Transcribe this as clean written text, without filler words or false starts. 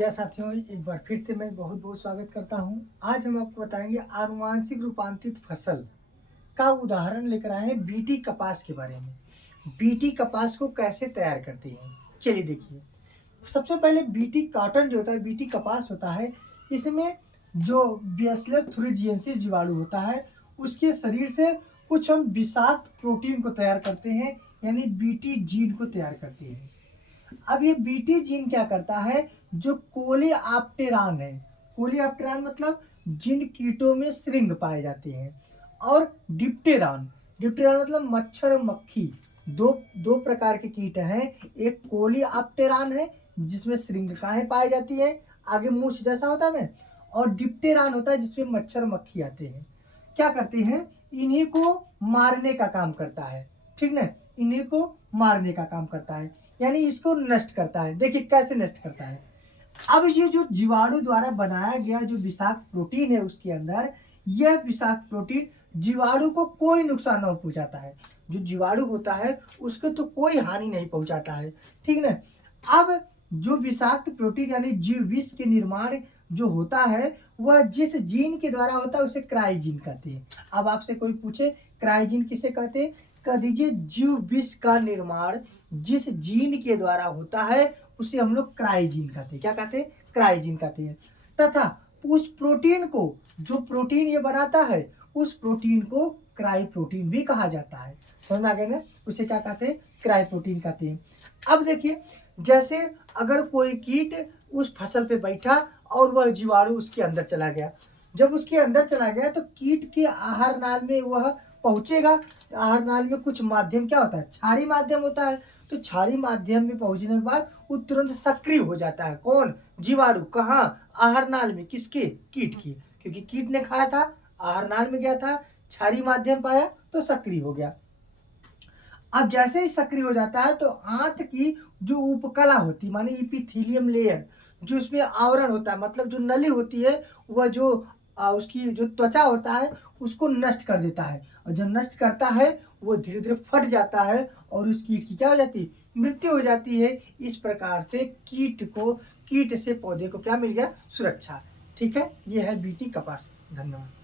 जय साथियों, एक बार फिर से मैं बहुत बहुत स्वागत करता हूं। आज हम आपको बताएंगे आनुवांशिक रूपांतरित फसल का उदाहरण लेकर आए हैं बीटी कपास के बारे में। बीटी कपास को कैसे तैयार करते हैं, चलिए देखिए। सबसे पहले बीटी कॉटन जो होता है, बीटी कपास होता है, इसमें जो बैसिलस थ्यूरिजिएंसिस जीवाणु होता है उसके शरीर से कुछ हम विषाक्त प्रोटीन को तैयार करते हैं, यानी बीटी जीन को तैयार करते हैं। अब ये बीटी जीन क्या करता है, जो कोलेऑप्टेरान है, कोलेऑप्टेरान मतलब जिन कीटों में श्रिंग पाए जाते हैं, और डिप्टेरान, डिप्टेरान मतलब मच्छर और मक्खी। दो प्रकार के कीट हैं। एक कोलेऑप्टेरान है जिसमें श्रृंखलाएं पाई जाती है, आगे मूछ जैसा होता है ना, और डिप्टेरान होता है जिसमें मच्छर मक्खी आते हैं। क्या करते हैं, इन्हीं को मारने का काम करता है, ठीक ना, इन्हीं को मारने का काम करता है, यानी इसको नष्ट करता है। देखिए कैसे नष्ट करता है। अब ये जो जीवाणु द्वारा बनाया गया जो विषाक्त प्रोटीन है उसके अंदर, यह विषाक्त प्रोटीन जीवाणु को कोई नुकसान नहीं पहुंचाता है। जो जीवाणु होता है उसको तो कोई हानि नहीं पहुंचाता है, ठीक ना। अब जो विषाक्त प्रोटीन यानी जीव विष के निर्माण जो होता है वह जिस जीन के द्वारा होता है उसे क्राइजीन कहते हैं। अब आपसे कोई पूछे क्राइजीन किसे कहते हैं, कह दीजिए जीव विष का निर्माण जिस जीन के द्वारा होता है उसे हम लोग क्राइजीन कहते हैं। क्या कहते हैं, क्राइजीन कहते हैं। तथा उस प्रोटीन को, जो प्रोटीन ये बनाता है, उस प्रोटीन को क्राई प्रोटीन भी कहा जाता है। समझ आ गए ना, उसे क्या कहते हैं, क्राई प्रोटीन कहते हैं। अब देखिए, जैसे अगर कोई कीट उस फसल पे बैठा और वह जीवाणु उसके अंदर चला गया, जब उसके अंदर चला गया तो कीट के आहार नाल में वह पहुंचेगा। आहार नाल में कुछ माध्यम क्या होता है, क्षारी माध्यम होता है। तो क्षारी माध्यम में पहुंचने के बाद वो तुरंत सक्रिय हो जाता है। कौन, जीवाणु, कहाँ, आहार नाल में, किसके, कीट की, क्योंकि कीट ने खाया था, आहार नाल में गया था, क्षारी माध्यम पाया तो सक्रिय हो गया। अब जैसे ही सक्रिय हो जाता है तो आंत की जो उपकला होती है, माने इपिथेलियम लेयर, जो इसमें आवरण होता है, मतलब जो नली होती है, वह जो उसकी जो त्वचा होता है उसको नष्ट कर देता है। और जब नष्ट करता है वो धीरे धीरे फट जाता है और उस कीट की क्या हो जाती है, मृत्यु हो जाती है। इस प्रकार से कीट से पौधे को क्या मिल गया, सुरक्षा। ठीक है, ये है बीटी कपास। धन्यवाद।